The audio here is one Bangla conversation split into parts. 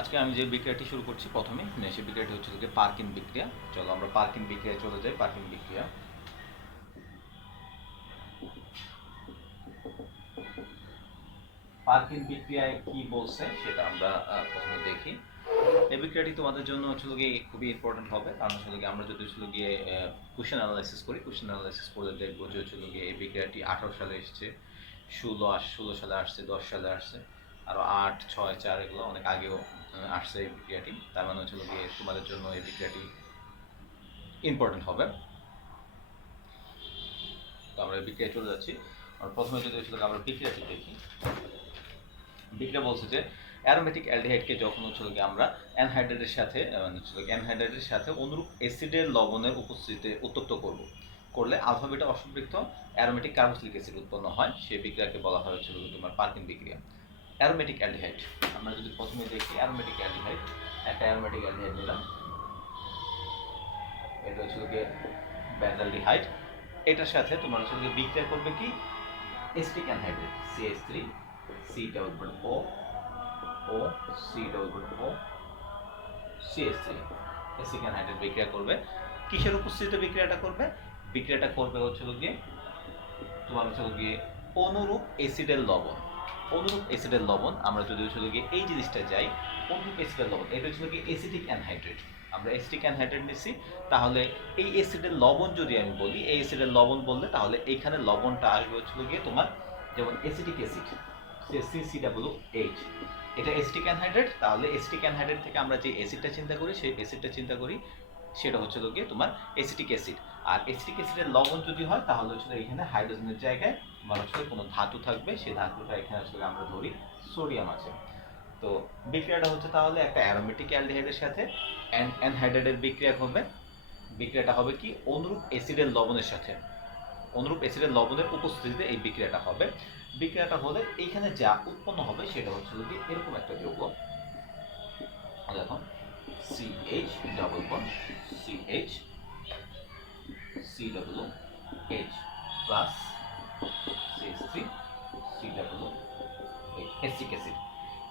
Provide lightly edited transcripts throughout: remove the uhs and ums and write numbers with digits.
আজকে আমি যে বিক্রিয়াটি শুরু করছি প্রথমে সেই বিক্রিয়াটি হচ্ছে যে পার্কিন বিক্রিয়া। চলো আমরা পার্কিন বিক্রিয়ায় চলে যাই। পার্কিন বিক্রিয়া, পার্কিন বিক্রিয়ায় কি বলছে সেটা আমরা প্রথমে দেখি। এই বিক্রিয়াটি তোমাদের জন্য হচ্ছে গিয়ে খুবই ইম্পর্টেন্ট হবে, কারণ হচ্ছে গিয়ে আমরা যদি হচ্ছে গিয়ে কোশ্চেন অ্যানালাইসিস করি, কোশ্চেন অ্যানালাইসিস করলে দেখবো যে হচ্ছে গিয়ে এই বিক্রিয়াটি 18 সালে এসছে, 16 সালে আসছে, 10 সালে আসছে, আরও 8, 6, 4 এগুলো অনেক আগেও আসছে এই বিক্রিয়াটি। তার মানে হচ্ছে গিয়ে তোমাদের জন্য এই বিক্রিয়াটি ইম্পর্টেন্ট হবে। তো আমরা বিক্রিয়ায় চলে যাচ্ছি। আর প্রথমে যদি হচ্ছে আমরা বিক্রিয়াটি দেখি, বিক্রিয়া বলছে যে অ্যারোমেটিক অ্যালডিহাইডকে যখন হচ্ছে আমরা অ্যানহাইড্রেটের সাথে অ্যানহাইড্রেটের সাথে অনুরূপ অ্যাসিডের লবণের উপস্থিতিতে উত্তপ্ত করলে আলফা বিটা অসম্পৃক্ত অ্যারোমেটিক কার্বক্সিলিক অ্যাসিড উৎপন্ন হয়। সেই বিক্রিয়াকে বলা হয় হচ্ছে তোমার পার্কিন বিক্রিয়া। অ্যারোমেটিক অ্যালডিহাইড আমরা যদি প্রথমে দেখি, অ্যারোমেটিক অ্যালডিহাইড, একটা অ্যারোমেটিক অ্যালডিহাইড নিলাম, এটা হচ্ছে ব্যানজালডিহাইড। এটার সাথে তোমার হচ্ছে বিক্রিয়া করবে কি acetic anhydrate CH3 C double bond O C double bond O CH3 acetic anhydrate বিক্রিয়া করবে। কিসের উপস্থিতিতে বিক্রিয়াটা করবে? বিক্রিয়াটা করবে হচ্ছে গিয়ে তোমার হচ্ছে গিয়ে অনুরূপ অ্যাসিডের লবণ। অনুরূপ অ্যাসিডের লবণ আমরা যদি হচ্ছে গিয়ে এই জিনিসটা যাই, অনুরূপ অ্যাসিডের লবণ এটা হচ্ছে গিয়ে অ্যাসিটিক অ্যানহাইড্রেট। আমরা অ্যাসিটিক অ্যানহাইড্রেট নিচ্ছি, তাহলে এই অ্যাসিডের লবণ যদি আমি বলি, এই অ্যাসিডের লবণ বললে তাহলে এইখানে লবণটা আসবে হচ্ছে গিয়ে তোমার যেমন অ্যাসিটিক অ্যাসিড CCH, এটা অ্যাসিটিক অ্যানহাইড্রেট। তাহলে অ্যাসিটিক অ্যানহাইড্রেট থেকে আমরা যে অ্যাসিডটা চিন্তা করি, সেই অ্যাসিডটা চিন্তা করি সেটা হচ্ছে গিয়ে তোমার অ্যাসিটিক অ্যাসিড। আর অ্যাসিটিক অ্যাসিডের লবণ যদি হয় তাহলে হচ্ছে এখানে হাইড্রোজেনের জায়গায় তোমার হচ্ছে কোনো ধাতু থাকবে, সেই ধাতুটা এখানে হচ্ছে আমরা ধরি সোডিয়াম আছে। তো বিক্রিয়াটা হচ্ছে তাহলে একটা অ্যারোমেটিক অ্যালডিহাইডের সাথে অ্যানহাইড্রেটের বিক্রিয়া হবে। বিক্রিয়াটা হবে কি অনুরূপ অ্যাসিডের লবণের সাথে, অনুরূপ অ্যাসিডের লবণের উপস্থিতিতে এই বিক্রিয়াটা হবে। বিক্রিয়াটা হলে এইখানে যা উৎপন্ন হবে সেটা হচ্ছে যদি এরকম একটা যৌগ, দেখো CH double bond CH COOH plus CH3 COOH acetic acid.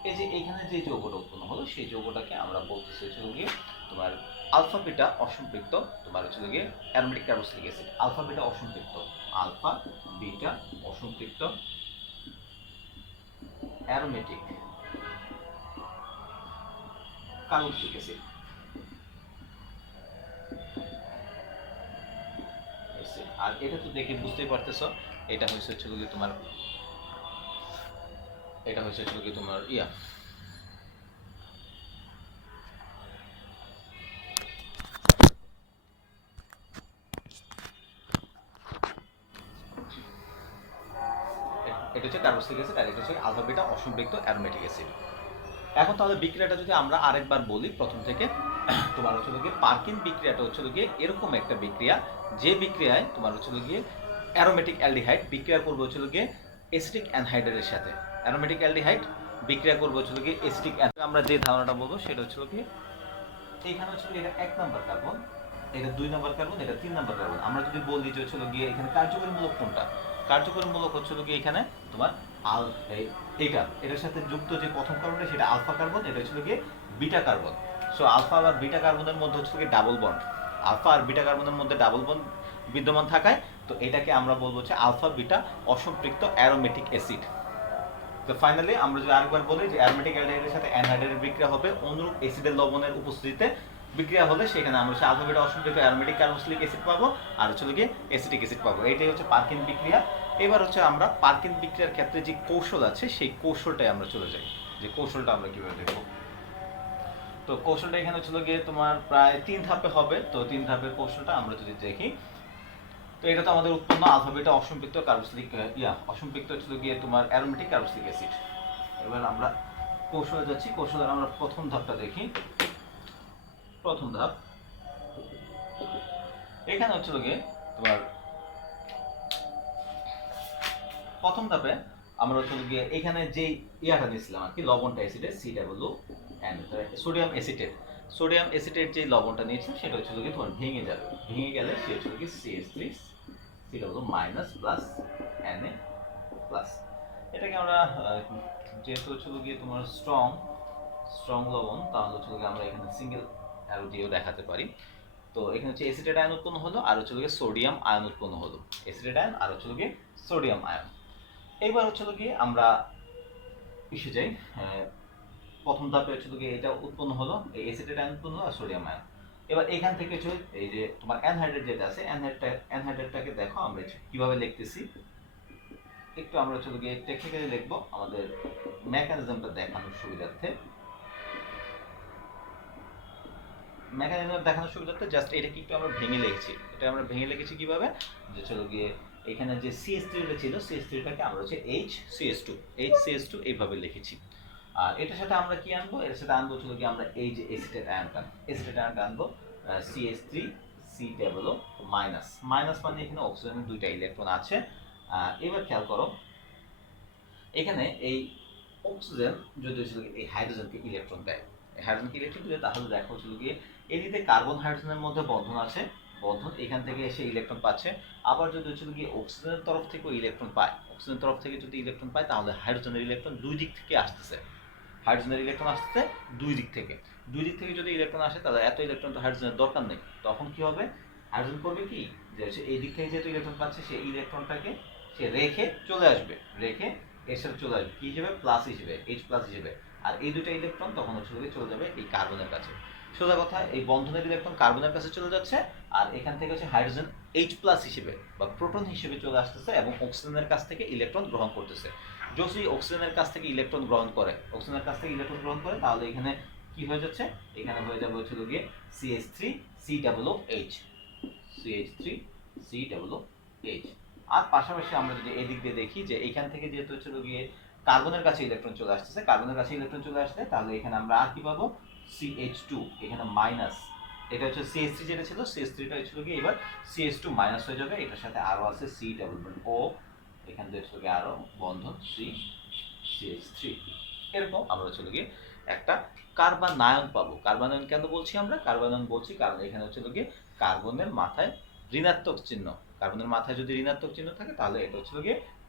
এই যে এইখানে যে যৌগটা উৎপন্ন হলো সেই যৌগটাকে আমরা বলতেছি হচ্ছে গিয়ে তোমার আলফা বিটা অসম্পৃক্ত তোমার হচ্ছে গিয়ে aromatic carboxylic acid. Alpha beta অসম্পৃক্ত, আলফা বিটা অসম্পৃক্ত অ্যারোমেটিক কার্বক্সিলিক অ্যাসিড। আর এটা তো দেখে বুঝতেই পারতেছো এটা হচ্ছে গিয়ে তোমার, এটা হচ্ছে গিয়ে তোমার এটা হচ্ছে কার্বক্সিলিক অ্যাসিড, আর এটা হচ্ছে আলফা বিটা অসম্পৃক্ত অ্যারোমেটিক অ্যাসিড। এখন তাহলে বিক্রিয়াটা যদি আমরা আরেকবার বলি প্রথম থেকে, তোমার হচ্ছে গিয়ে পার্কিন বিক্রিয়াটা হচ্ছে গিয়ে এরকম একটা বিক্রিয়া, যে বিক্রিয়ায় তোমার হচ্ছে গিয়ে অ্যারোমেটিক অ্যালডিহাইড বিক্রিয়া করবে হচ্ছে গিয়ে অ্যাসিটিক অ্যানহাইড্রেটের সাথে। অ্যারোমেটিক অ্যালডিহাইড বিক্রিয়া করবে হচ্ছে গিয়ে অ্যাসিটিক। আমরা যে ধারণাটা বলবো সেটা হচ্ছে গিয়ে এইখানে হচ্ছে এটা 1 নাম্বার কার্বন, এটা 2 নাম্বার কার্বন, এটা 3 নাম্বার কার্বন। আমরা যদি বলি যে হচ্ছে গিয়ে এখানে কার্যকরী মূলক কোনটা, কার্যকরী মূলক হচ্ছে গিয়ে এখানে তোমার এটার সাথে যুক্ত যে প্রথম কার্বনটা সেটা আলফা কার্বন, এটা হচ্ছে গিয়ে বিটা কার্বন। সো আলফা আর বিটা কার্বনের মধ্যে হচ্ছে গিয়ে ডাবল বন্ড, আলফা আর বিটা কার্বনের মধ্যে ডাবল বন্ড বিদ্যমান থাকায় তো এটাকে আমরা বলবো হচ্ছে আলফা বিটা অসম্পৃক্ত অ্যারোমেটিক অ্যাসিড। তো ফাইনালি আমরা যদি আরেকবার বলি যে অ্যারোমেটিক অ্যালডিহাইডের সাথে অ্যানহাইড্রেটের বিক্রিয়া হবে অনুরূপ অ্যাসিডের লবণের উপস্থিতিতে। বিক্রিয়া হলে সেখানে আমরা আলফা বিটা অসম্পৃক্ত অ্যারোমেটিক কার্বক্সিলিক অ্যাসিড পাবো, আর হচ্ছে গিয়ে অ্যাসিটিক অ্যাসিড পাবো। এটাই হচ্ছে পার্কিন বিক্রিয়া। এবার হচ্ছে আমরা পার্কিন বিক্রিয়ার ক্ষেত্রে যে কৌশল আছে সেই কৌশলটাই আমরা চলে যাই, যে কৌশলটা আমরা কিভাবে দেখব। তো কৌশলটা এখানে হচ্ছে গিয়ে তোমার প্রায় 3 ধাপে হবে। তো 3 ধাপের কৌশলটা আমরা যদি দেখি, তো এটা তো আমাদের উৎপন্ন আলফা বিটা অসম্পৃক্ত কার্বক্সিলিক অসম্পৃক্ত হচ্ছে গিয়ে তোমার অ্যারোমেটিক কার্বক্সিলিক অ্যাসিড। এবার আমরা কৌশলে যাচ্ছি। কৌশলের আমরা প্রথম ধাপটা দেখি। প্রথম ধাপ এখানে হচ্ছে গিয়ে তোমার প্রথম ধাপে আমরা হচ্ছে গিয়ে এখানে যে ইয়াটা নিয়েছিলাম আর কি, লবণটা অ্যাসিডের COON, sodium acetate, sodium acetate যে লবণটা নিয়েছিলাম সেটা হচ্ছে গিয়ে তোমার ভেঙে যাবে। ভেঙে গেলে সে হচ্ছে গিয়ে CH3 COO minus plus Na plus. এটাকে আমরা যেহেতু হচ্ছে গিয়ে তোমার স্ট্রং স্ট্রং লবণ, তাহলে হচ্ছে আমরা এখানে সিঙ্গেল অ্যারো দিয়েও দেখাতে পারি। তো এখানে হচ্ছে এসিটেট আয়ন উৎপন্ন হলো, আর হচ্ছে সোডিয়াম আয়ন উৎপন্ন হলো। এসিটেট আয়ন আর হচ্ছে সোডিয়াম আয়ন। এইবার হচ্ছে আমরা এসে যাই, প্রথম ধাপে হচ্ছে এটা উৎপন্ন হলো, এই এসিটেট আয়ন উৎপন্ন হলো আর সোডিয়াম আয়ন। এবার এখান থেকে হচ্ছে এই যে তোমার অ্যানহাইড্রেট যেটা আছে, অ্যানহাইড্রেটটাকে দেখো আমরা কিভাবে লিখতেছি। একটু আমরা হচ্ছে টেকনিক্যালি লিখবো আমাদের মেকানিজমটা দেখানোর সুবিধার্থে। মেকানিজম দেখানোর সুবিধার্থে জাস্ট এটাকে একটু আমরা ভেঙে লিখছি। এটা আমরা ভেঙে লিখেছি কিভাবে, যে এখানে যে CH3টা ছিল, CH3টাকে আমরা হচ্ছে HCH2 এইভাবে লিখেছি। আর এটার সাথে আমরা কি আনবো, এর সাথে আনবো হচ্ছে আমরা এই যে এসিটেট আয়নটা আনবো, CH3C মাইনাস। মাইনাস মানে এখানে অক্সিজেনের দুইটা ইলেকট্রন আছে। এবার খেয়াল করো, এখানে এই অক্সিজেন যদি এই হাইড্রোজেনকে ইলেকট্রন দেয়, হাইড্রোজেনকে ইলেকট্রন দিলে তাহলে দেখো এদিকে কার্বন হাইড্রোজেনের মধ্যে বন্ধন আছে, বন্ধন এখান থেকে এসে ইলেকট্রন পাচ্ছে। আবার যদি অক্সিজেনের তরফ থেকে ইলেকট্রন পায়, অক্সিজেনের তরফ থেকে যদি ইলেকট্রন পায়, তাহলে হাইড্রোজেনের ইলেকট্রন দুই দিক থেকে আসতেছে। হাইড্রোজেনের ইলেকট্রন আসতেছে দুই দিক থেকে যদি ইলেকট্রন আসে, তাহলে এত ইলেকট্রন তো হাইড্রোজেনের দরকার নেই। তখন কি হবে, হাইড্রোজেন করবে কি, যে এই দিক থেকে যেহেতু ইলেকট্রন পাচ্ছে, সেই ইলেকট্রনটাকে সে রেখে চলে আসবে, রেখে এর সাথে চলে আসবে কি হিসেবে, প্লাস হিসেবে, H প্লাস হিসেবে। আর এই দুইটা ইলেকট্রন তখন চলে যাবে এই কার্বনের কাছে। সোজা কথা, এই বন্ধনের ইলেকট্রন কার্বনের কাছে চলে যাচ্ছে, আর এখান থেকে হাইড্রোজেন H প্লাস হিসেবে বা প্রোটন হিসেবে চলে আসতেছে এবং অক্সিজেনের কাছ থেকে ইলেকট্রন গ্রহণ করতেছে। যদি অক্সিজেনের কাছ থেকে ইলেকট্রন গ্রহণ করে, তাহলে এখানে কি হয়ে যাচ্ছে, এখানে হয়ে যাবে CH3COOH, CH3COOH। আর পাশাপাশি আমরা যদি এদিক দিয়ে দেখি, যে এখান থেকে যেহেতু কার্বনের কাছে ইলেকট্রন চলে আসতেছে, তাহলে এখানে আমরা আর কি পাবো, CH2, এখানে মাইনাস। এটা হচ্ছে CH3 যেটা ছিল, CH3টা এবার CH2 মাইনাস হয়ে যাবে। এটার সাথে আরো আছে COO, এখান থেকে আরো বন্ধন CH3। এরকম আমরা একটা কার্বনায়ন পাবো। কার্বনায়ন কেন বলছি আমরা, কার্বনায়ন বলছি কারণ এখানে কার্বনের মাথায় ঋণাত্মক চিহ্ন, কার্বনের মাথায় যদি ঋণাত্মক চিহ্ন থাকে, তাহলে এটা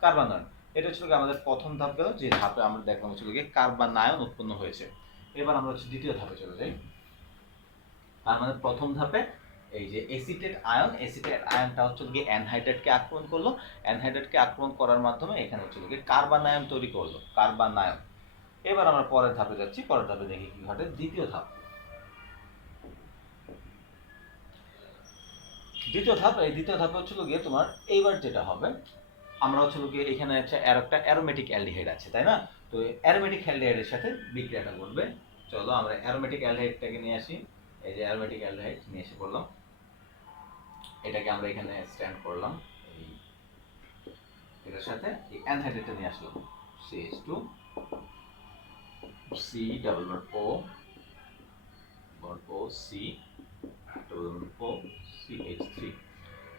কার্বনায়ন। এটা আমাদের প্রথম ধাপ গেল, যে ধাপে আমরা দেখলাম কার্বনায়ন উৎপন্ন হয়েছে। এবার আমরা দ্বিতীয় ধাপে চলে যাই। তার মানে প্রথম ধাপে এই যে এসিটেট আয়নটা অ্যানহাইড্রেটকে আক্রমণ করলো, অ্যানহাইড্রেটকে আক্রমণ করার মাধ্যমে এখানে কার্বনায়ন তৈরি করলো, কার্বনায়ন। এবার আমরা পরের ধাপে যাচ্ছি, পরের ধাপে দেখি কি ঘটে। দ্বিতীয় ধাপ, এই দ্বিতীয় ধাপে তোমার এইবার যেটা হবে, আমরা এখানে একটা অ্যারোমেটিক অ্যালডিহাইড আছে, তাই না? তো অ্যারোমেটিক অ্যালডিহাইডের সাথে বিক্রিয়াটা ঘটবে। চলো আমরা অ্যারোমেটিক অ্যালডিহাইডটাকে নিয়ে আসি। এই যে অ্যারোমেটিক অ্যালডিহাইড নিয়ে এসে পড়লাম, এটাকে আমরা এখানে স্ট্যান্ড করলাম, এই এটার সাথে এই অ্যানহাইড্রেটটা নিয়ে আসলাম, CH2 C double bond O C double bond O CH3,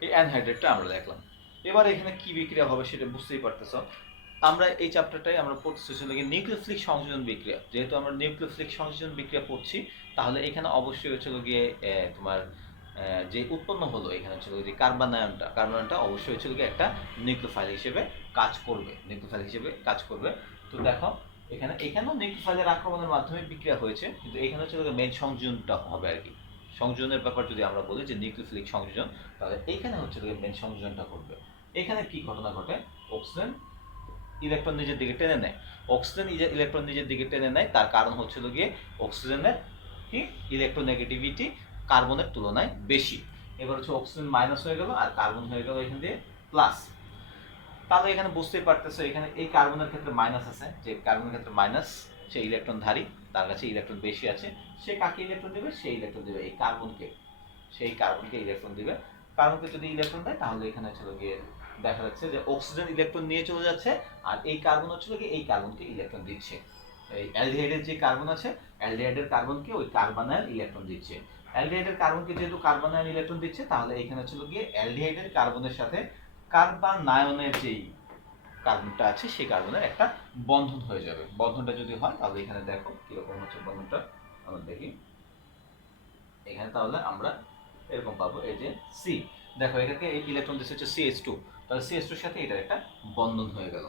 এই অ্যানহাইড্রেটটা আমরা দেখলাম। এবার এখানে কি বিক্রিয়া হবে সেটা বুঝতেই পারতেছো। আমরা এই চ্যাপ্টারটাই আমরা পড়তেছি নিউক্লিওফিলিক সংযোজন বিক্রিয়া। যেহেতু আমরা নিউক্লিওফিলিক সংযোজন বিক্রিয়া পড়ছি, তাহলে এখানে অবশ্যই তোমার যে উৎপন্ন হলো এখানে যে কার্বনায়নটা অবশ্যই একটা নিউক্লিওফাইল হিসেবে কাজ করবে। তো দেখো, এখানেও নিউক্লিওফাইলের আক্রমণের মাধ্যমে বিক্রিয়া হয়েছে, কিন্তু এখানে মেইন সংযোজনটা হবে আর কি। সংযোজনের ব্যাপার যদি আমরা বলি যে নিউক্লিওফিলিক সংযোজন, তাহলে এখানে মেইন সংযোজনটা ঘটবে। এখানে কি ঘটনা ঘটে, অক্সিজেন ইলেকট্রন নিজের দিকে টেনে নেয়, ইলেকট্রন নিজের দিকে টেনে নেয়। তার কারণ অক্সিজেনের কি ইলেকট্রোনেগেটিভিটি কার্বনের তুলনায় বেশি। এবার অক্সিজেন মাইনাস হয়ে গেল আর কার্বন হয়ে গেল এখান দিয়ে প্লাস। তাহলে এখানে বুঝতেই পারতেছো, এখানে এই কার্বনের ক্ষেত্রে মাইনাস আছে, যে কার্বনের ক্ষেত্রে মাইনাস, সে ইলেকট্রনধারী, তার কাছে ইলেকট্রন বেশি আছে, সে কাকে ইলেকট্রন দিবে, সেই ইলেকট্রন দিবে এই কার্বনকে, ইলেকট্রন দিবে। কার্বনকে যদি ইলেকট্রন দেয়, তাহলে এখানে দেখা যাচ্ছে যে অক্সিজেন ইলেকট্রন নিয়ে চলে যাচ্ছে, আর এই কার্বন এই কার্বনকে ইলেকট্রন দিচ্ছে। এই অ্যালডিহাইডের যে কার্বন আছে, অ্যালডিহাইডের কার্বনকে ওই কার্বনায়ন ইলেকট্রন দিচ্ছে। অ্যালডিহাইডের কার্বনকে যেহেতু কার্বনায়ন ইলেকট্রন দিচ্ছে, তাহলে এখানে অ্যালডিহাইডের কার্বনের সাথে কার্বনায়নের যেই কার্বনটা আছে, সেই কার্বনের একটা বন্ধন হয়ে যাবে। বন্ধনটা যদি হয়, তাহলে এখানে দেখো কিরকম হচ্ছে বন্ধনটা, আমরা দেখি এখানে, তাহলে আমরা এরকম পাবো। এই যে সি, দেখো এটাকে এই ইলেকট্রন দিচ্ছে CH2, তাহলে CH2 এর সাথে এটার একটা বন্ধন হয়ে গেল।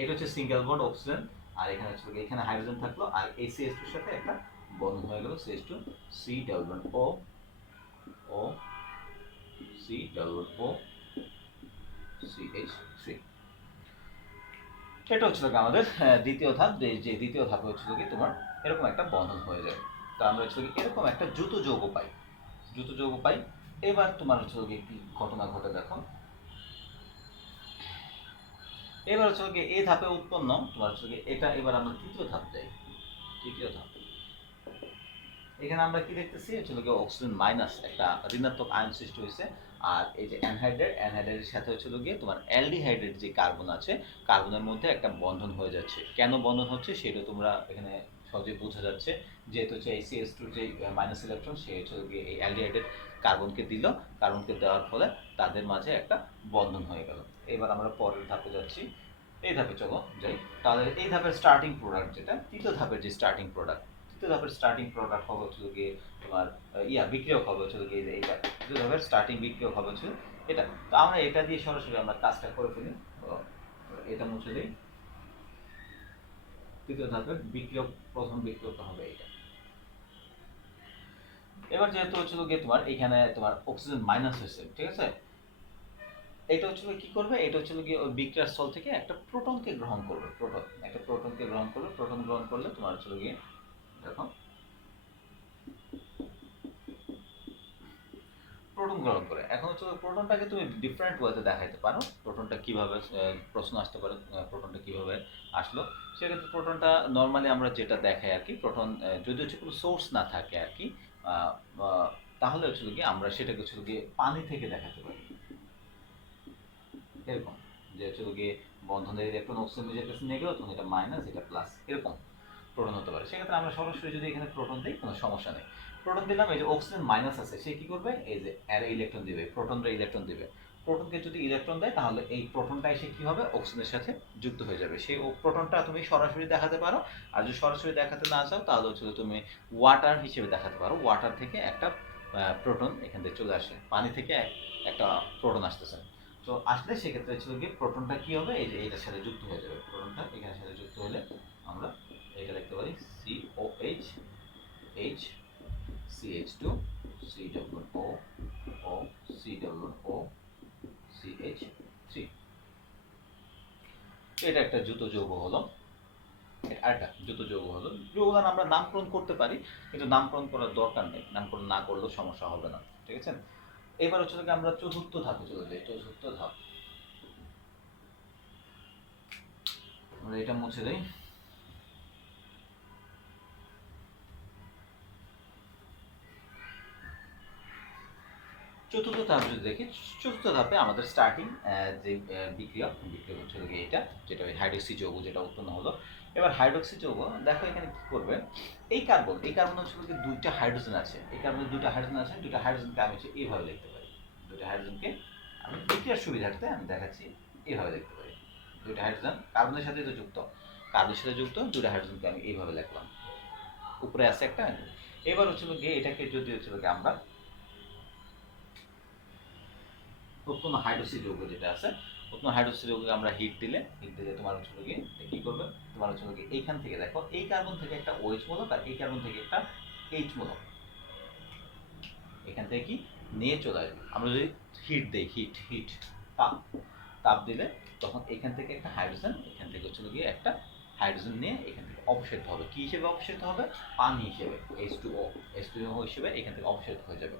এটা সিঙ্গেল বন্ড অক্সিজেন, আর এখানে হচ্ছে এখানে হাইড্রোজেন থাকলো, আর এই CH2 এর সাথে একটা বন্ধন হয়ে গেল, CH2 C double bond O O C double bond O CH3। এটা হচ্ছে আমাদের দ্বিতীয় ধাপ, যে দ্বিতীয় ধাপে হচ্ছে কি তোমার এরকম একটা বন্ধন হয়ে যাবে। তো আমরা হচ্ছে এরকম একটা দ্রুত যৌগ পাই, দ্রুত যৌগ পাই। এবার তোমার হচ্ছে কি ঘটনা ঘটে দেখো। এবার হচ্ছে এই ধাপে উৎপন্ন তোমার হচ্ছে এটা, এবার আমরা তৃতীয় ধাপ যাই। তৃতীয় ধাপ, এখানে আমরা কি দেখতেছি হচ্ছে অক্সিজেন মাইনাস একটা ঋণাত্মক আয়ন সৃষ্টি হয়েছে। আর এই যে অ্যানহাইড্রাইডের সাথে হচ্ছে গিয়ে তোমার অ্যালডিহাইডের যে কার্বন আছে, কার্বনের মধ্যে একটা বন্ধন হয়ে যাচ্ছে। কেন বন্ধন হচ্ছে সেটা তোমরা এখানে সহজে বোঝা যাচ্ছে, যেহেতু হচ্ছে এই CH2 যে মাইনাস ইলেকট্রন, সে হচ্ছে গিয়ে এই অ্যালডিহাইডের কার্বনকে দিল, কার্বনকে দেওয়ার ফলে তাদের মাঝে একটা বন্ধন হয়ে গেল। এবার আমরা পরের ধাপে যাচ্ছি। এই ধাপে চলো যাই। তাহলে এই ধাপের স্টার্টিং প্রোডাক্ট যেটা, তৃতীয় ধাপের যে স্টার্টিং প্রোডাক্ট, তৃতীয় ধাপের স্টার্টিং প্রোডাক্ট হবে হচ্ছে গিয়ে তোমার বিক্রিয়ক হবে হচ্ছে গিয়ে এইটা। তৃতীয় ধাপের স্টার্টিং বিক্রিয়ক হবে হচ্ছে এটা। তো আমরা এটা দিয়ে সরাসরি আমরা কাজটা করে ফেলি। এটা মুছে দিই। তৃতীয় ধাপের বিক্রিয়ক, প্রথম বিক্রিয়কটা হবে এটা। এবার যেহেতু হচ্ছে গিয়ে তোমার এখানে তোমার অক্সিজেন মাইনাস হয়েছে, ঠিক আছে, এটা হচ্ছে কি করবে, এটা হচ্ছে গিয়ে ওই বিক্রিয়ার স্থল থেকে একটা প্রোটনকে গ্রহণ করবে। প্রোটন, একটা প্রোটনকে গ্রহণ করবে। প্রোটন গ্রহণ করলে তোমার হচ্ছে গিয়ে দেখো প্রোটন গ্রহণ করে। এখন হচ্ছে প্রোটনটাকে তুমি ডিফারেন্ট ওয়েতে দেখাইতে পারো। প্রোটনটা কিভাবে, প্রশ্ন আসতে পারে প্রোটনটা কিভাবে আসলো। সেক্ষেত্রে প্রোটনটা নর্মালি আমরা যেটা দেখাই আর কি, প্রোটন যদি হচ্ছে কোনো সোর্স না থাকে আর কি, তাহলে হচ্ছে কি আমরা সেটাকে হচ্ছে গিয়ে পানি থেকে দেখাতে পারি। এরকম যে হচ্ছে গিয়ে বন্ধনের ইলেকট্রন অক্সিজেন যেতেছে নেগেটিভ, তখন এটা মাইনাস, এটা প্লাস, এরকম প্রোটন হতে পারে। সেক্ষেত্রে আমরা সরাসরি যদি এখানে প্রোটন দিই কোনো সমস্যা নেই। প্রোটন দিলাম, এই যে অক্সিজেন মাইনাস আছে, সে কি করবে, এই যে এর ইলেকট্রন দিবে, প্রোটনরা ইলেকট্রন দিবে। প্রোটনকে যদি ইলেকট্রন দেয় তাহলে এই প্রোটনটা এসে কি হবে, অক্সিজেনের সাথে যুক্ত হয়ে যাবে। সেই প্রোটনটা তুমি সরাসরি দেখাতে পারো। আর যদি সরাসরি দেখাতে না চাও তাহলে হচ্ছে তুমি ওয়াটার হিসেবে দেখাতে পারো। ওয়াটার থেকে একটা প্রোটন এখান থেকে চলে আসে, পানি থেকে একটা প্রোটন আসতেছে। তো আসলে সেক্ষেত্রে ছিল কি প্রোটনটা কি হবে, এই যে এটার সাথে যুক্ত হয়ে যাবে। প্রোটনটা এখানের সাথে যুক্ত হলে আমরা এটা দেখতে পারি COH H CH2 C double O O C double O CH3। এটা একটা যৌথ যৌগ হলো। আরেকটা যৌথ যৌগ হলো। যৌগগুলো আমরা নামকরণ করতে পারি, কিন্তু নামকরণ করার দরকার নেই, নামকরণ না করলেও সমস্যা হবে না, ঠিক আছে। এবার হচ্ছে আমরা চতুর্থ ধাপে চলে যাই। চতুর্থ ধাপ, আমরা এটা মুছে দেই। চতুর্থ ধাপ যদি দেখি, চতুর্থ ধাপে আমাদের স্টার্টিং যে বিক্রিয়ক হচ্ছে এটা, যেটা ওই হাইড্রক্সি যৌগ যেটা উৎপন্ন হলো। এবার হাইড্রক্সি যৌগ দেখো এখানে কি করবে, এই কার্বন হচ্ছে দুইটা হাইড্রোজেন আছে, এই কার্বনে দুইটা হাইড্রোজেন আছে, দুইটা হাইড্রোজেনকে আমি হচ্ছে এইভাবে লিখতে পারি। দুইটা হাইড্রোজেনকে আমি বিক্রিয়ার সুবিধার্থে আমি দেখাচ্ছি, এইভাবে লিখতে পারি। দুইটা হাইড্রোজেন কার্বনের সাথে তো যুক্ত, কার্বনের সাথে যুক্ত দুইটা হাইড্রোজেনকে আমি এইভাবে লিখলাম, উপরে আছে একটা। এবার হচ্ছে গিয়ে এটাকে যদি হচ্ছে আমরা উৎপন্ন হাইড্রোক্সি যৌগ যেটা আছে, উৎপন্ন হাইড্রোক্সি যৌগকে আমরা হিট দিলে তোমার হচ্ছে গিয়ে কি করবে, তোমার হচ্ছে গিয়ে এইখান থেকে দেখো এই কার্বন থেকে একটা OH মূলক আর এই কার্বন থেকে একটা H মূলক এখান থেকে কি নিয়ে চলে আসবে। আমরা যদি হিট দেই, হিট তাপ দিলে তখন এখান থেকে একটা হাইড্রোজেন, এখান থেকে হচ্ছে গিয়ে একটা হাইড্রোজেন নিয়ে এখান থেকে অপসারিত হবে। কি হিসেবে অপসারিত হবে, পানি হিসেবে, H2O হিসেবে এখান থেকে অপসারিত হয়ে যাবে।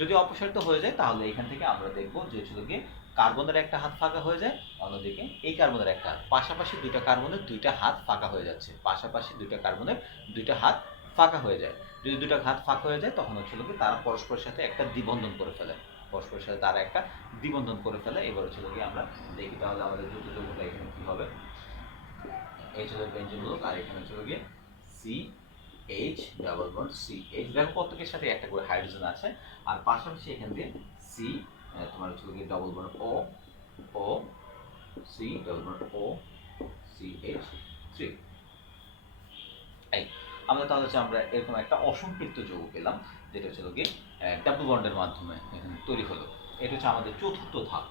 যদি অপসারিত হয়ে যায় তাহলে এখান থেকে আমরা দেখবো যে গিয়ে কার্বনের একটা হাত ফাঁকা হয়ে যায়, অন্যদিকে এই কার্বনের একটা হাত, পাশাপাশি দুইটা কার্বনের দুইটা হাত ফাঁকা হয়ে যাচ্ছে, পাশাপাশি দুইটা কার্বনের দুইটা হাত ফাঁকা হয়ে যায়। যদি দুটো হাত ফাঁকা হয়ে যায় তখন হচ্ছে কি তারা পরস্পরের সাথে একটা দ্বিবন্ধন করে ফেলে, পরস্পরের সাথে তারা একটা দ্বিবন্ধন করে ফেলে। এবার হচ্ছে কি আমরা দেখি তাহলে আমাদের যৌথ যৌগটা এখানে কি হবে। এই হচ্ছে বেঞ্জিন মূলক, আর এখানে হচ্ছে গিয়ে CH ডাবল বন্ড CH, দেখো প্রত্যেকের সাথে একটা করে হাইড্রোজেন আছে, আর পাশাপাশি এখান দিয়ে C তোমার হচ্ছে গিয়ে double bond O C double bond O CH3। এই আমরা তাহলে হচ্ছে আমরা এরকম একটা অসম্পৃক্ত যৌগ পেলাম, যেটা হচ্ছে গিয়ে ডাবল বন্ডের মাধ্যমে এখানে তৈরি হলো। এটা হচ্ছে আমাদের চতুর্থ ধাপ।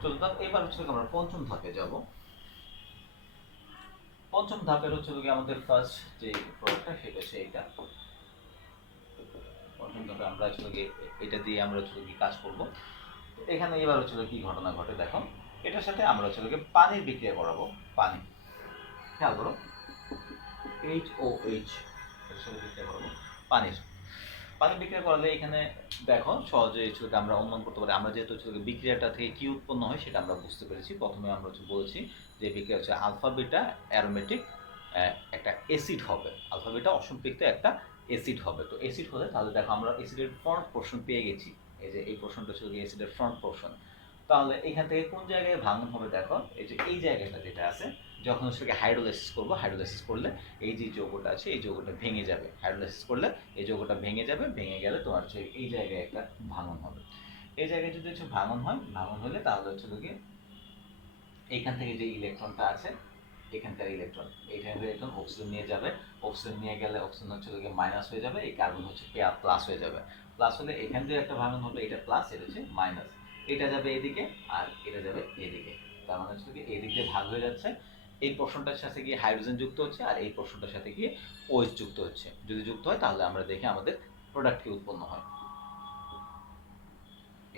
চতুর্থ ধাপ। এবার হচ্ছে আমরা পঞ্চম ধাপে যাব। পঞ্চম ধাপের হচ্ছে কি আমাদের ফার্স্ট যে প্রোডাক্টটা সেটা হচ্ছে এইটা। পঞ্চম ধাপে আমরা হচ্ছে কি এটা দিয়ে আমরা হচ্ছে কি কাজ করব। তো এখানে এবার হচ্ছে কি ঘটনা ঘটে দেখো, এটার সাথে আমরা হচ্ছে কি পানির বিক্রিয়া করাবো। পানি, খেয়াল করো, HOH এর সাথে বিক্রিয়া করাবো পানির। পানি বিক্রিয়া করালে এখানে দেখো সহজে আমরা অনুমান করতে পারি। আমরা যেহেতু বিক্রিয়াটা থেকে কি উৎপন্ন হয় সেটা আমরা বুঝতে পেরেছি। প্রথমে আমরা বলেছি যে বিক্রিয়া হচ্ছে আলফা বিটা অ্যারোমেটিক একটা অ্যাসিড হবে। আলফা বিটা অসম্পৃক্ত একটা অ্যাসিড হবে। তো অ্যাসিড হলে তাহলে দেখো আমরা অ্যাসিডের ফ্রন্ট পোর্শন পেয়ে গেছি। এই যে এই পোর্শনটা ছিল অ্যাসিডের ফ্রন্ট পোর্শন। তাহলে এখান থেকে কোন জায়গায় ভাঙন হবে দেখো, এই যে এই জায়গাটা যেটা আছে, যখন হচ্ছে হাইড্রোলাইসিস করবো, হাইড্রোলাইসিস করলে এই যে যৌগটা আছে এই যৌগটা ভেঙে যাবে। হাইড্রোলাইসিস করলে এই যৌগটা ভেঙে যাবে, ভেঙে গেলে তোমার হচ্ছে এই জায়গায় একটা ভাঙন হবে। এই জায়গায় যদি হচ্ছে ভাঙন হয়, ভাঙন হলে তাহলে হচ্ছে কি এইখান থেকে যে ইলেকট্রনটা আছে, এখানকার ইলেকট্রন, এইখানকার ইলেকট্রন অক্সিজেন নিয়ে যাবে। অক্সিজেন নিয়ে গেলে অক্সিজেন হচ্ছে মাইনাস হয়ে যাবে, এই কার্বন হচ্ছে প্লাস হয়ে যাবে। প্লাস হলে এখান থেকে একটা ভাঙন হবে, এটা প্লাস, এটা হচ্ছে মাইনাস। এটা যাবে এদিকে আর এটা যাবে এদিকে। তার মানে হচ্ছে কি এদিক দিয়ে ভাগ হয়ে যাচ্ছে। এই পোর্শনটার সাথে গিয়ে হাইড্রোজেন যুক্ত হচ্ছে আর এই পোর্শনটার সাথে গিয়ে OH যুক্ত হচ্ছে। যদি যুক্ত হয় তাহলে আমরা দেখি আমাদের প্রোডাক্ট কি উৎপন্ন হয়।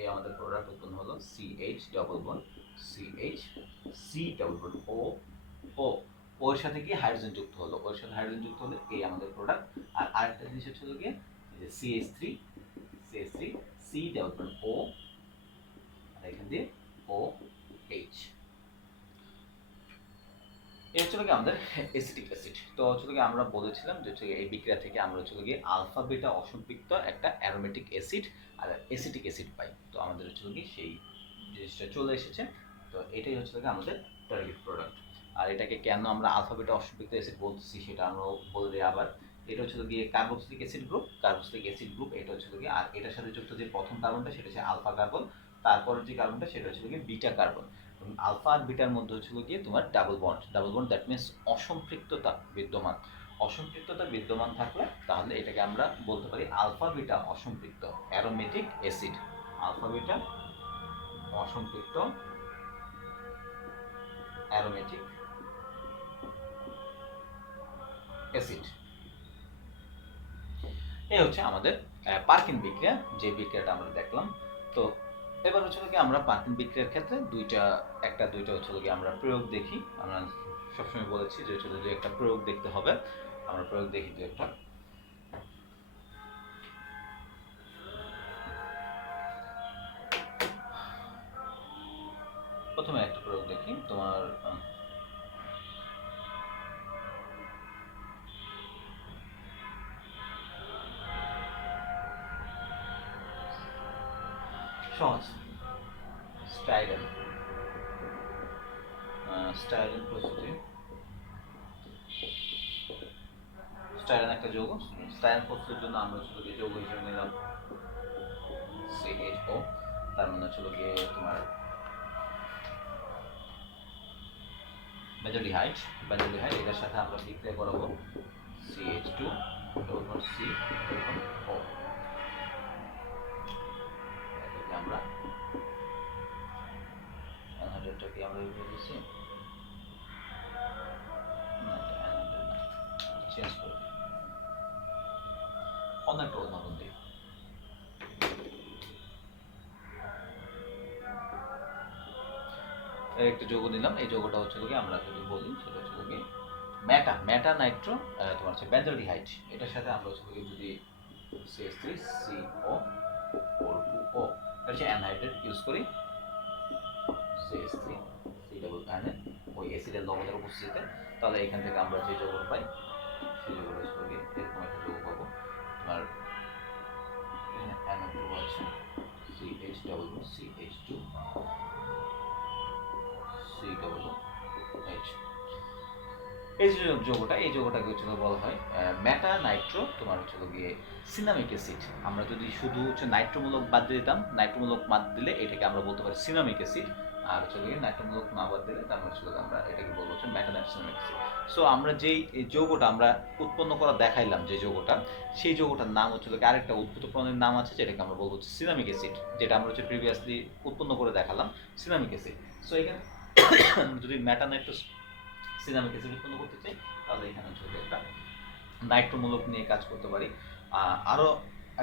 এই আমাদের প্রোডাক্ট উৎপন্ন হলো CH double bond CH, C double bond O, ওর সাথে কি হাইড্রোজেন যুক্ত হলো, ওর সাথে হাইড্রোজেন যুক্ত হলে এই আমাদের প্রোডাক্ট। আর আরেকটা জিনিস হচ্ছে গিয়ে যে CH3 C double bond O, আর এখান দিয়ে OH। এই হচ্ছে কি আমাদের অ্যাসিটিক অ্যাসিড। তো হচ্ছে কি আমরা বলেছিলাম যে এই বিক্রিয়া থেকে আমরা হচ্ছে কি আলফা বিটা অসম্পৃক্ত একটা অ্যারোমেটিক অ্যাসিড আর অ্যাসিটিক অ্যাসিড পাই। তো আমাদের হচ্ছে কি সেই জিনিসটা চলে এসেছে। তো এটাই হচ্ছে কি আমাদের টার্গেট প্রোডাক্ট। আর এটাকে কেন আমরা আলফা বিটা অসম্পৃক্ত অ্যাসিড বলতেছি সেটা আমরা বলে দিই আবার। এটা হচ্ছে গিয়ে carboxylic acid group, carboxylic acid group এটা হচ্ছে গিয়ে, আর এটার সাথে যুক্ত যে প্রথম কার্বনটা সেটা হচ্ছে আলফা কার্বন, তারপরের যে কার্বনটা সেটা হচ্ছে গিয়ে বিটা কার্বন। আলফা আর বিটার মধ্যে হচ্ছে গিয়ে তোমার ডাবল বন্ড, দ্যাট মিনস অসম্পৃক্ততা বিদ্যমান। অসম্পৃক্ততা বিদ্যমান থাকলে তাহলে এটাকে আমরা বলতে পারি আলফা বিটা অসম্পৃক্ত অ্যারোমেটিক অ্যাসিড। আলফা বিটা অসম্পৃক্ত অ্যারোমেটিক অ্যাসিড। এই হচ্ছে আমাদের পারকিন বিক্রিয়া, যে বিক্রিয়াটা আমরা দেখলাম। তো এবার হচ্ছে কি আমরা পারকিন বিক্রিয়ার ক্ষেত্রে দুইটা হচ্ছে কি আমরা প্রয়োগ দেখি। আমরা সবসময় বলেছি যে হচ্ছে যে একটা প্রয়োগ দেখতে হবে, আমরা প্রয়োগ দেখি দু একটা। প্রথমে একটা প্রয়োগ দেখি তোমার সহজ স্টাইরেন প্রস্তুতি। স্টাইরেন একটা যৌগ, স্টাইরেন প্রস্তুতির জন্য আমরা হচ্ছে যৌগ হিসেবে নিলাম CHO। তার মানে হচ্ছে গিয়ে তোমার বেঞ্জোডিহাইড, এটার সাথে আমরা বিক্রিয়া করাবো CH2 ডবল C O। আমরা অ্যানহাইড্রেটটাকে আমরা ইউজ দিচ্ছি চেঞ্জ করে অন্য একটা উদাহরণ দিই। একটা যৌগ নিলাম, এই যৌগটা হচ্ছে কি আমরা যদি বলি সেটা হচ্ছে কি মেটা নাইট্রো তোমার হচ্ছে বেঞ্জোডিহাইড। এটার সাথে আমরা হচ্ছে যদি CH3CO4 এটা হচ্ছে অ্যানহাইড্রেট ইউজ করি, CH3 C ডাবল অ্যানে ওই অ্যাসিডের লবণের উপস্থিতিতে, তাহলে এখান থেকে আমরা যে যৌগ পাই সেই যৌগটা হচ্ছে এরকম একটা যৌগ পাবো। তোমার এখানে NO2 আছে, CH double CH2 C double H। এই যে যৌগটাকে হচ্ছে বলা হয় মেটা নাইট্রো তোমার হচ্ছে গিয়ে সিনামিক অ্যাসিড। আমরা যদি শুধু হচ্ছে নাইট্রোমূলক বাদ দিয়ে দিতাম, নাইট্রোমূলক বাদ দিলে এটাকে আমরা বলতে পারি সিনামিক অ্যাসিড। আর হচ্ছে গিয়ে নাইট্রোমূলক না বাদ দিলে তার হচ্ছে আমরা এটাকে বলবো হচ্ছে মেটা নাইট্রো সিনামিক অ্যাসিড। সো আমরা যেই যৌগটা আমরা উৎপন্ন করা দেখাইলাম, যে যৌগটা, সেই যৌগটার নাম হচ্ছে আরেকটা উদ্ভূত প্রণালীর নাম আছে যেটাকে আমরা বলবো হচ্ছে সিনামিক অ্যাসিড, যেটা আমরা হচ্ছে প্রিভিয়াসলি উৎপন্ন করে দেখালাম সিনামিক অ্যাসিড। সো এখানে যদি মেটা নাইট্রো সিনামিক অ্যাসিড উৎপন্ন করতে চাই, তাহলে এখানে হচ্ছে একটা নাইট্রোমূলক নিয়ে কাজ করতে পারি। আরও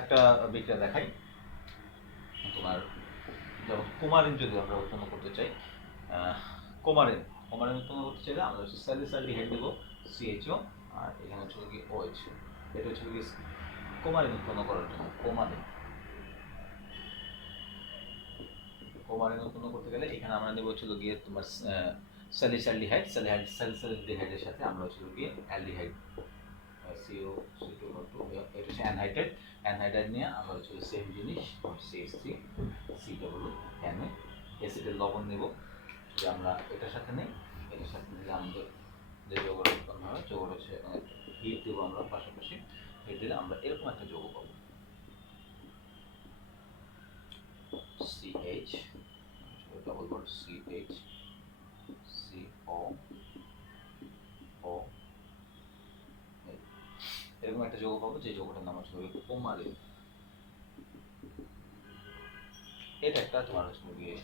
একটা বিক্রিয়া দেখাই, তোমার যেমন কুমারিন যদি আমরা উৎপন্ন করতে চাই, কুমারিন কুমারিন উৎপন্ন করতে চাইলে আমরা হচ্ছে স্যালিসালডিহাইড দেবো, সিএইচও, আর এখানে হচ্ছে কি ওএইচ। এটা হচ্ছে কি কুমারিন উৎপন্ন করার জন্য। কুমারিন উৎপন্ন করতে গেলে এখানে আমরা নেব হচ্ছে গিয়ে তোমার স্যালিসালডিহাইড, স্যালিসালডিহাইডের সাথে আমরা হচ্ছে গিয়ে অ্যালডিহাইড, সিও সি2 এটা হচ্ছে অ্যানহাইড্রাইড নিয়ে আমরা হচ্ছে সেম জিনিস CH3 COO অ্যাসিডের লবণ নেব, যে আমরা এটার সাথে নেই, এটার সাথে নিলে আমাদের যে যৌগটা উৎপন্ন হয়, যৌগটা হচ্ছে হিট দেবো আমরা পাশাপাশি, হিট দিলে আমরা এরকম একটা যৌগ পাবো, CH double bond CH CO O, এরকম একটা যৌগ পাবো, যে যৌগটার নাম হচ্ছে কুমারিন। এটা একটা তোমার হচ্ছে গিয়ে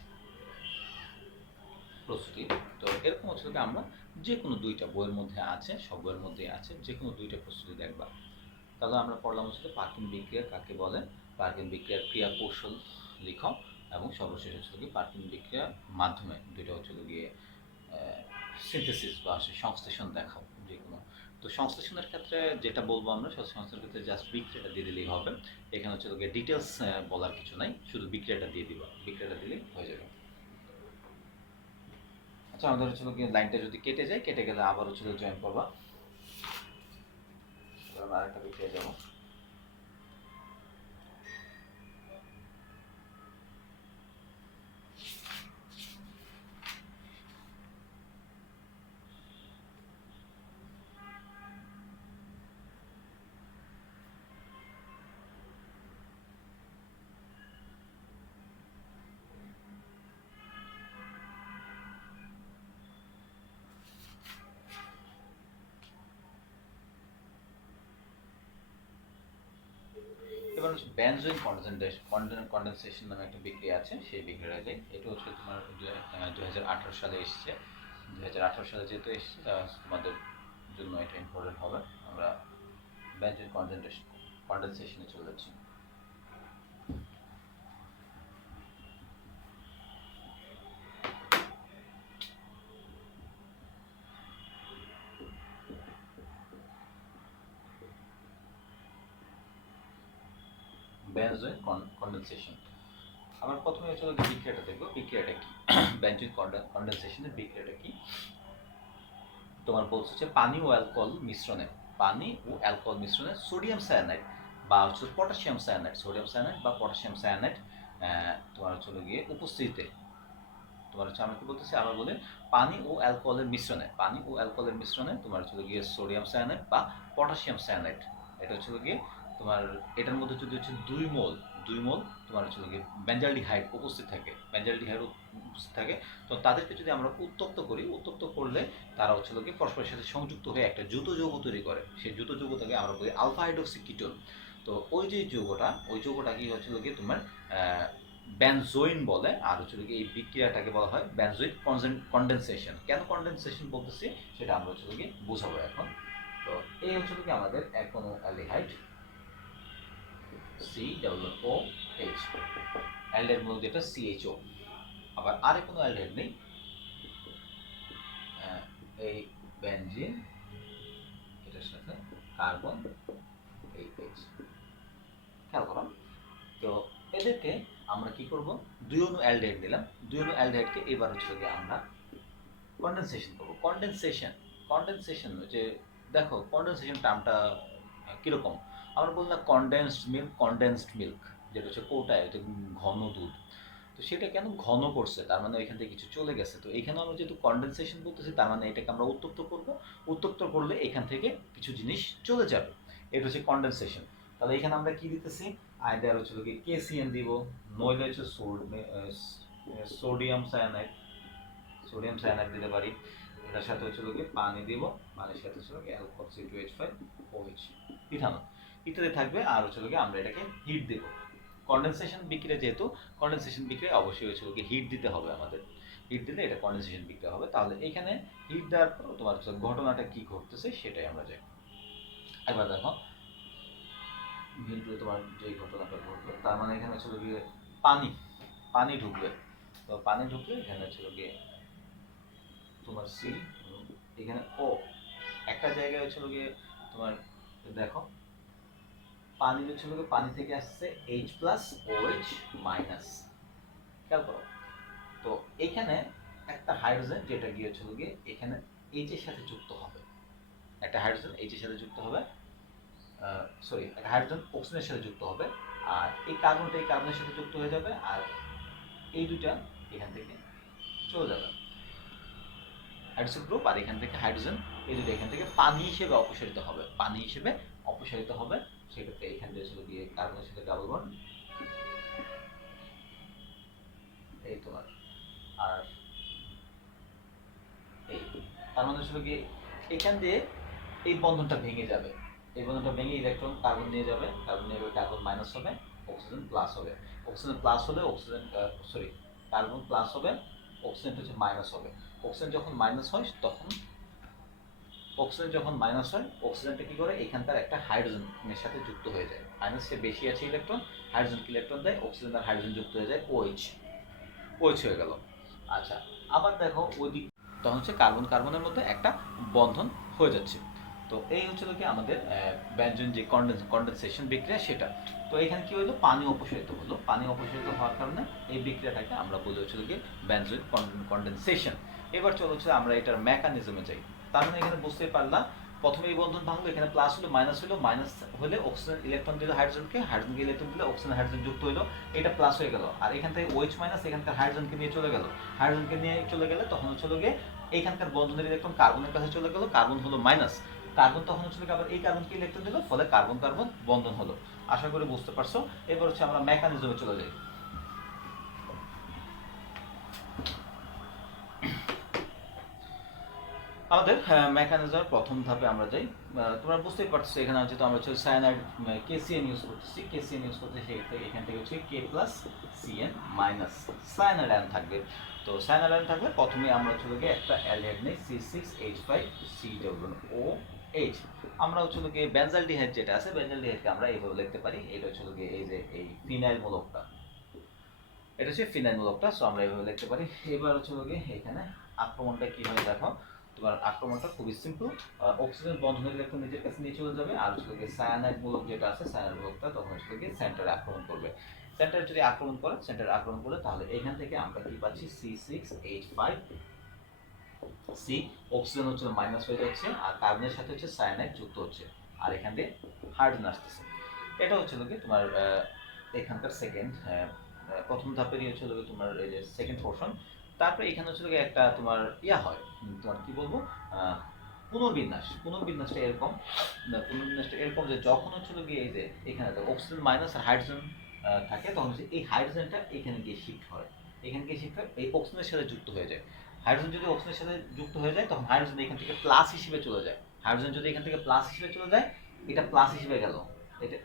প্রস্তুতি। তো এরকম হচ্ছে আমরা যে কোনো দুইটা বইয়ের মধ্যে আছে, সব বইয়ের মধ্যে আছে, যে কোনো দুইটা প্রস্তুতি দেখবা। তাহলে আমরা পড়লাম হচ্ছে পার্কিন বিক্রিয়া কাকে বলে, পার্কিন বিক্রিয়ার ক্রিয়া কৌশল লিখো, এবং সর্বশেষ হচ্ছে কি পার্কিন বিক্রিয়ার মাধ্যমে দুইটা হচ্ছে গিয়ে সিনথেসিস বা সংশ্লেষণ দেখাও যে কোনো। তো সংশ্লেষণের ক্ষেত্রে যেটা বলবো আমরা, সংশ্লেষণের ক্ষেত্রে জাস্ট বিক্রিয়াটা দিয়ে দিলেই হবে। এখানে হচ্ছে গিয়ে ডিটেলস বলার কিছু নাই, শুধু বিক্রিয়াটা দিয়ে দিবা, বিক্রিয়াটা দিলেই হয়ে যাবে। আচ্ছা, আমাদের হচ্ছে গিয়ে লাইনটা যদি কেটে যায়, কেটে গেলে আবার হচ্ছে জয়েন করবা, আরেকটা বিক্রিয়া যাবো। এবার হচ্ছে বেনজোইন কন্ডেনসেশন নামে একটা বিক্রিয়া আছে, সেই বিক্রিয়াটা যাই। এটা হচ্ছে তোমার 2018 সালে এসেছে। 2018 সালে যেহেতু এসেছে, তোমাদের জন্য এটা ইম্পর্টেন্ট হবে। আমরা বেনজোইন কন্ডেনসেশনে চলে যাচ্ছি। বেনজোইন কন্ডেনসেশন। আমরা প্রথমে হচ্ছে বিক্রিয়াটা দেখবো, বিক্রিয়াটা কি। বেনজোইন কন্ডেনসেশনের বিক্রিয়াটা কি, তোমার বলছে হচ্ছে পানি ও অ্যালকোহল মিশ্রণে, পানি ও অ্যালকোহল মিশ্রণে সোডিয়াম সায়ানাইড বা হচ্ছে পটাশিয়াম সায়ানাইড, সোডিয়াম সায়ানাইড বা পটাশিয়াম সায়ানাইড তোমার হচ্ছে গিয়ে উপস্থিতিতে, তোমার হচ্ছে আমরা কি বলতেছি আবার বলে, পানি ও অ্যালকোহলের মিশ্রণে, পানি ও অ্যালকোহলের মিশ্রণে তোমার হচ্ছে গিয়ে সোডিয়াম সায়ানাইড বা পটাশিয়াম সায়ানাইড, এটা হচ্ছে গিয়ে তোমার, এটার মধ্যে যদি হচ্ছে 2 মোল তোমার হচ্ছে গিয়ে বেঞ্জালডিহাইড উপস্থিত থাকে, বেঞ্জালডিহাইড উপস্থিত থাকে, তো তাদেরকে যদি আমরা উত্তপ্ত করি, উত্তপ্ত করলে তারা হচ্ছে গিয়ে পরস্পরের সাথে সংযুক্ত হয়ে একটা যৌগ তৈরি করে, সেই যৌগ যৌগটাকে আমরা বলি আলফা হাইড্রক্সি কিটোন। তো ওই যে যৌগটা, ওই যৌগটা কি হচ্ছে গিয়ে তোমার বেনজোইন বলে, আর হচ্ছে এই বিক্রিয়াটাকে বলা হয় বেনজোইন কন্ডেনসেশন। কেন কন্ডেনসেশন বলতেছি সেটা আমরা হচ্ছে গিয়ে বোঝাবো এখন। তো এই হচ্ছে কি আমাদের এক অ্যালডিহাইড COOH, অ্যালডিহাইড মূল যেটা CHO। আবার আরেক কোনো অ্যালডিহাইড নেই, এই বেনজিন, এটার সাথে কার্বন এইচ, খেয়াল করো। তো এদেরকে আমরা কি করব, 2 অণু অ্যালডিহাইড নিলাম, 2 অণু অ্যালডিহাইডকে এবার হচ্ছে গিয়ে আমরা কন্ডেনসেশন করব। কন্ডেনসেশন যে দেখো, কন্ডেনসেশন টার্মটা কিরকম, আমরা বললাম কন্ডেন্সড মিল্ক, যেটা হচ্ছে কোটায় ঘন দুধ। তো সেটা কেন ঘন করছে, তার মানে এখান থেকে কিছু চলে গেছে। তো এখানে আমরা যেহেতু কন্ডেনসেশন বলতেছি, তার মানে এটাকে আমরা উত্তপ্ত করব, উত্তপ্ত করলে এখান থেকে কিছু জিনিস চলে যাবে, এটা হচ্ছে কন্ডেনসেশন। তাহলে এখানে আমরা কি দিতেছি, আইদার হচ্ছে কি KCN দিব, নইলে হচ্ছে সোডিয়াম সায়ানাইড দিতে পারি, এটার সাথে হচ্ছে কি পানি দিব, পানির সাথে হচ্ছে কি অ্যালকোহল C2H5OH, ইথানল ইত্যাদি থাকবে। আর হচ্ছে কি আমরা এটাকে হিট দেব। কন্ডেনসেশন বিক্রিয়া, যেহেতু কন্ডেনসেশন বিক্রিয়া অবশ্যই হচ্ছে কি হিট দিতে হবে আমাদের। হিট দিলে এটা কন্ডেনসেশন বিক্রিয়া হবে। তাহলে এখানে হিট দেওয়ার পর তোমার ঘটনাটা কি ঘটতেছে সেটাই আমরা যাই। একবার দেখো হিট দিয়ে তোমার যে ঘটনাটা ঘটলো, তার মানে এখানে ছিল গিয়ে পানি ঢুকবে। তো পানি ঢুকলে এখানে ছিল গিয়ে তোমার সি, এখানে ও একটা জায়গায় হচ্ছিল গিয়ে তোমার দেখো পানি হচ্ছিল গিয়ে পানি থেকে আসছে H প্লাস OH মাইনাস, খেয়াল করো। তো এখানে একটা হাইড্রোজেন যেটা গিয়ে হচ্ছিল গিয়ে এখানে H এর সাথে যুক্ত হবে, একটা হাইড্রোজেন H এর সাথে যুক্ত হবে, সরি একটা হাইড্রোজেন অক্সিজেনের সাথে যুক্ত হবে, আর এই কার্বনটা এই কার্বনের সাথে যুক্ত হয়ে যাবে, আর এই দুটা এখান থেকে চলে যাবে হাইড্রোজেন গ্রুপ, আর এখান থেকে হাইড্রোজেন এই দুটো এখান থেকে পানি হিসেবে অপসারিত হবে, সেক্ষেত্রে এখান থেকে ছিল গিয়ে কার্বনের সাথে ডাবল বন্ড এই তোমার, আর এই তার মানে ছিল গিয়ে এখান দিয়ে এই বন্ধনটা ভেঙে যাবে, এই বন্ধনটা ভেঙে ইলেকট্রন কার্বন নিয়ে যাবে, কার্বন মাইনাস হবে, অক্সিজেন প্লাস হবে, অক্সিজেন প্লাস হলে কার্বন প্লাস হবে, অক্সিজেন হচ্ছে মাইনাস হবে। অক্সিজেন যখন মাইনাস হয় অক্সিজেনটা কি করে এখানকার একটা হাইড্রোজেনের সাথে যুক্ত হয়ে যায়, মাইনাস সে বেশি আছে ইলেকট্রন, হাইড্রোজেনকে ইলেকট্রন দেয়, অক্সিজেন আর হাইড্রোজেন যুক্ত হয়ে যায় OH হয়ে গেল। আচ্ছা আবার দেখো ওই দিক তখন হচ্ছে কার্বনের মধ্যে একটা বন্ধন হয়ে যাচ্ছে। তো এই হচ্ছে কি আমাদের ব্যঞ্জন যে কন্ডেনসেশন বিক্রিয়া সেটা। তো এখানে কি হলো, পানি অপসারিত হলো, পানি অপসারিত হওয়ার কারণে এই বিক্রিয়াটাকে আমরা বলি হচ্ছে কি ব্যঞ্জন কন্ডেনসেশন। এবার চলো হচ্ছে আমরা এটার মেকানিজমে যাই। তার মানে এখানে বুঝতে পারলাম প্রথমে এই বন্ধন ভাঙলো, এখানে প্লাস হলো, মাইনাস হলে অক্সিজেন ইলেকট্রন দিল হাইড্রোজেনকে ইলেকট্রন দিলে অক্সিজেন হাইড্রোজেন যুক্ত হলো, এটা প্লাস হয়ে গেল, আর এখান থেকে OH মাইনাস এখানকার হাইড্রোজেনকে নিয়ে চলে গেলে তখন হচ্ছে গিয়ে এইখানকার বন্ধনের ইলেকট্রন কার্বনের কাছে চলে গেল, কার্বন হলো মাইনাস, কার্বন তখন হচ্ছে আবার এই কার্বনকে ইলেকট্রন দিল, ফলে কার্বন কার্বন বন্ধন হলো। আশা করি বুঝতে পারছো। এবার হচ্ছে আমরা মেকানিজমে চলে যাই। আমাদের মেকানিজমের প্রথম ধাপে আমরা যাই। তোমরা বুঝতেই পারছো এখানে যেহেতু আমরা হচ্ছে সায়ানাইড KCN ইউজ করতেছি, সেক্ষেত্রে এখান থেকে হচ্ছে K plus CN minus cyanide ion থাকবে। তো সায়ানাইড আয়ন থাকলে প্রথমে আমরা হচ্ছে একটা অ্যালডিহাইড নেই C6H5COOH। আমরা হচ্ছে বেনজালডিহাইড যেটা আছে, বেনজালডিহাইডকে আমরা এইভাবে লিখতে পারি, এটা হচ্ছে এই যে এই ফিনাইল মূলকটা, এটা হচ্ছে ফিনাইল মূলকটা, সো আমরা এইভাবে লিখতে পারি। এবার হচ্ছে এখানে আক্রমণটা কি হয় দেখো, তোমার আক্রমণটা খুবই সিম্পল, অক্সিজেন বন্ধনের ইলেকট্রন নিজের কাছে নিয়ে চলে যাবে, আর হচ্ছে সায়ানাইড মূলক যেটা আছে সায়ানাইড মূলকটা তখন হচ্ছে সেন্টারে আক্রমণ করবে। সেন্টারে যদি আক্রমণ করে তাহলে এখান থেকে আমরা কি পাচ্ছি C6H5C, অক্সিজেন হচ্ছে মাইনাস হয়ে যাচ্ছে, আর কার্বনের সাথে হচ্ছে সায়ানাইড যুক্ত হচ্ছে, আর এখান দিয়ে হাইড্রোজেন আসতেছে। এটা হচ্ছে তোমার এখানকার সেকেন্ড প্রথম ধাপেরই হচ্ছে তোমার এই যে সেকেন্ড পোর্শন। তারপরে এখানে হচ্ছে একটা তোমার হয়, তোমার কি বলবো, পুনর্বিন্যাসটা এরকম যে যখন হচ্ছে গিয়ে এই যে এখানে অক্সিজেন মাইনাস আর হাইড্রোজেন থাকে, তখন হচ্ছে এই হাইড্রোজেনটা এখানে গিয়ে শিফট হয়, এই অক্সিজেনের সাথে যুক্ত হয়ে যায়। হাইড্রোজেন যদি অক্সিজেনের সাথে যুক্ত হয়ে যায় তখন হাইড্রোজেন এখান থেকে প্লাস হিসেবে চলে যায়, এটা প্লাস হিসেবে গেল, এটা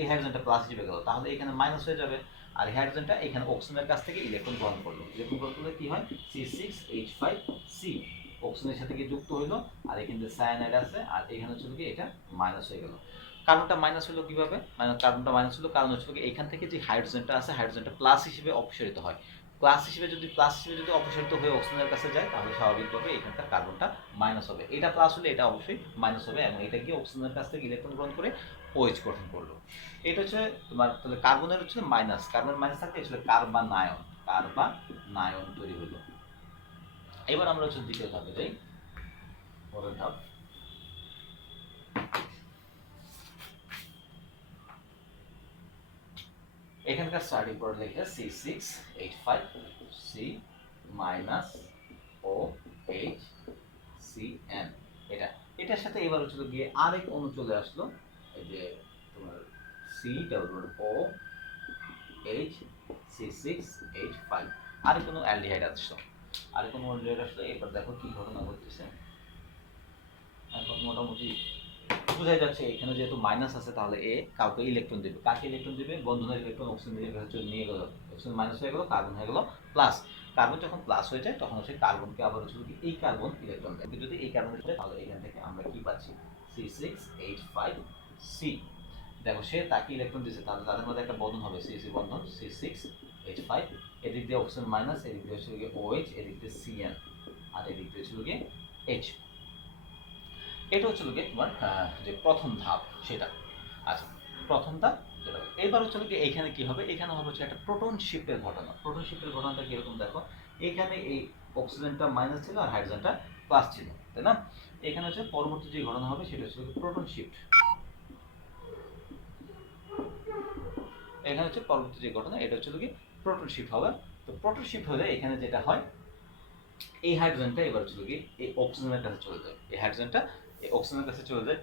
এই হাইড্রোজেনটা প্লাস হিসেবে গেল, তাহলে এখানে মাইনাস হয়ে যাবে, আর হাইড্রোজেনটা এখানে অক্সিজেনের কাছ থেকে ইলেকট্রন গ্রহণ করলো, কি হয় C6H5C, অক্সিজেনের সাথে কি যুক্ত হইলো, আর এখানে সায়ানাইড আছে, আর এখানে হচ্ছে কি এটা মাইনাস হয়ে গেল। কার্বনটা মাইনাস হলো কিভাবে, কার্বনটা মাইনাস হলো কারণ হচ্ছে এখান থেকে যে হাইড্রোজেনটা আছে, হাইড্রোজেনটা প্লাস হিসেবে অপসারিত হয়, যদি অপসারিত হয়ে অক্সিজেনের কাছে যায় তাহলে স্বাভাবিকভাবে এখানকার কার্বনটা মাইনাস হবে, এটা প্লাস হলে এটা অবশ্যই মাইনাস হবে, এবং এটা গিয়ে অক্সিজেনের কাছ থেকে ইলেকট্রন গ্রহণ করে OH গঠন করলো। এটা হচ্ছে তোমার তাহলে কার্বনের হচ্ছে মাইনাস, কার্বন মাইনাস থাকলে এটা কার্বানায়ন তৈরি হলো। এবার আমরা হচ্ছে দ্বিতীয় ধাপে যাই, পরের ধাপ। এখানকার স্টার্টিং পয়েন্ট লিখে C6H5C মাইনাস OHCN, এটার সাথে এবার হচ্ছে গিয়ে আরেক অণু চলে আসলো, এই যে তোমার C(OH)C6H5, আরেক কোনো অ্যালডিহাইড আসলো, এবার দেখো কি ঘটনা ঘটতেছে। এখন মোটামুটি বোঝা যাচ্ছে এখানে যেহেতু মাইনাস আছে তাহলে এ কাউকে ইলেকট্রন দেবে, কাকে ইলেকট্রন দেবে, বন্ধনের ইলেকট্রন অক্সিজেন নিয়ে গেল, অক্সিজেন মাইনাস হয়ে গেল, কার্বন হয়ে গেল প্লাস, কার্বন যখন প্লাস হয়ে যায় তখন হচ্ছে কার্বনকে আবার হচ্ছে কি এই কার্বন ইলেকট্রন দেয়। যদি এই কার্বনের সাথে, তাহলে এখান থেকে আমরা কি পাচ্ছি C6H5C। দেখো সে তাকে ইলেকট্রন দিয়েছে, তাহলে তাদের মধ্যে একটা বন্ধন হবে CC বন্ধন C6H5, এদিক দিয়ে অক্সিজেন মাইনাস, এদিক দিয়ে হচ্ছে গিয়ে OH, এদিক দিয়ে CN, আর এদিক দিয়ে হচ্ছে গিয়ে H। এটা হচ্ছে গিয়ে তোমার যে প্রথম ধাপ সেটা। আচ্ছা, প্রথম ধাপ যেটা হবে। এবার হচ্ছে গিয়ে এখানে কি হবে, এখানে হবে হচ্ছে একটা প্রোটন শিফটের ঘটনা। প্রোটন শিফটের ঘটনাটা কিরকম দেখো, এখানে এই অক্সিজেনটা মাইনাস ছিল আর হাইড্রোজেনটা প্লাস ছিল, তাই না? এখানে হচ্ছে পরবর্তী যে ঘটনা হবে সেটা হচ্ছে প্রোটন শিফট। এখানে হচ্ছে পরবর্তী যে ঘটনা এটা হচ্ছে কি প্রোটন শিফট হবে। তো প্রোটন শিফট হলে এখানে যেটা হয়, এই হাইড্রোজেনটা এবার হচ্ছে কি এই অক্সিজেনের কাছে চলে যায়। এই হাইড্রোজেনটা এই অক্সিজেনের কাছে চলে যায়।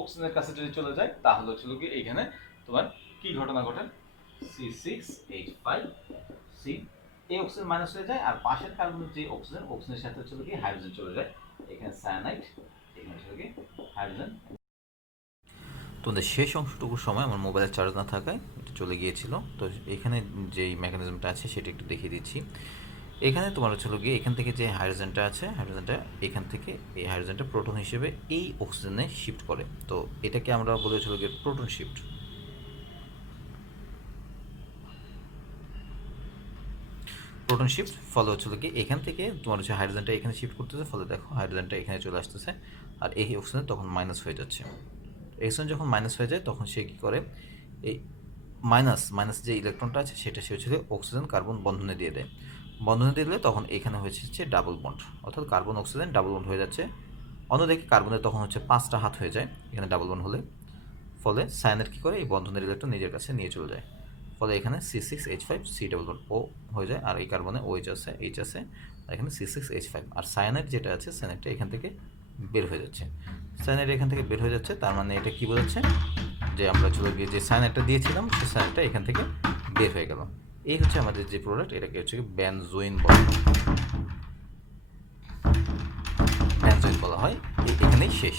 অক্সিজেনের কাছে যদি চলে যায় তাহলে হচ্ছে কি এখানে তোমার কি ঘটনা ঘটে, C6H5C, এই অক্সিজেন মাইনাস হয়ে যায়, আর পাশের কার্বনের যে অক্সিজেন, অক্সিজেনের সাথে হচ্ছে কি হাইড্রোজেন চলে যায়। এখানে সায়ানাইড, এখানে হচ্ছে কি হাইড্রোজেন। তোমাদের শেষ অংশটুকুর সময় আমার মোবাইলের চার্জ না থাকায় এটা চলে গিয়েছিল। তো এখানে যেই মেকানিজমটা আছে সেটা একটু দেখিয়ে দিচ্ছি। এখানে তোমার হচ্ছে গিয়ে এখান থেকে যে হাইড্রোজেনটা আছে, হাইড্রোজেনটা এখান থেকে এই হাইড্রোজেনটা প্রোটন হিসেবে এই অক্সিজেনে শিফট করে। তো এটাকে আমরা বলে হচ্ছে গিয়ে প্রোটন শিফট। প্রোটন শিফট ফলে হচ্ছে কি এখান থেকে তোমার হচ্ছে হাইড্রোজেনটা এখানে শিফট করতেছে, ফলে দেখো হাইড্রোজেনটা এখানে চলে আসতেছে, আর এই অক্সিজেন তখন মাইনাস হয়ে যাচ্ছে। অক্সিজেন যখন মাইনাস হয়ে যায় তখন সে কী করে, এই মাইনাস যে ইলেকট্রনটা আছে সেটা সে হচ্ছে অক্সিজেন কার্বন বন্ধনে দিয়ে দেয়। বন্ধনে দিলে তখন এখানে হচ্ছে ডাবল বন্ড, অর্থাৎ কার্বন অক্সিজেন ডাবল বন্ড হয়ে যাচ্ছে। অন্যদিকে কার্বনের তখন হচ্ছে 5টা হাত হয়ে যায় এখানে ডাবল বন্ড হলে। ফলে সায়ানের কী করে, এই বন্ধনের ইলেকট্রন নিজের কাছে নিয়ে চলে যায়। ফলে এখানে C6H5C ডাবল বন্ড ও হয়ে যায়, আর এই কার্বনে OH আছে, H আছে, এখানে C6H5। আর সায়ানাইড যেটা আছে, সায়ানাইডটা এখান থেকে বের হয়ে যাচ্ছে। সায়ানাইড এখান থেকে বের হয়ে যাচ্ছে, তার মানে এটা কি বোঝাচ্ছে যে আমরা চলে গিয়ে যে সায়ানাইডটা দিয়েছিলাম সেই সায়ানাইডটা এখান থেকে বের হয়ে গেল। এই হচ্ছে আমাদের যে প্রোডাক্ট, এটাকে হচ্ছে বেনজোইন বলা হয়। বেনজোইন বলা হয়। এখানেই শেষ।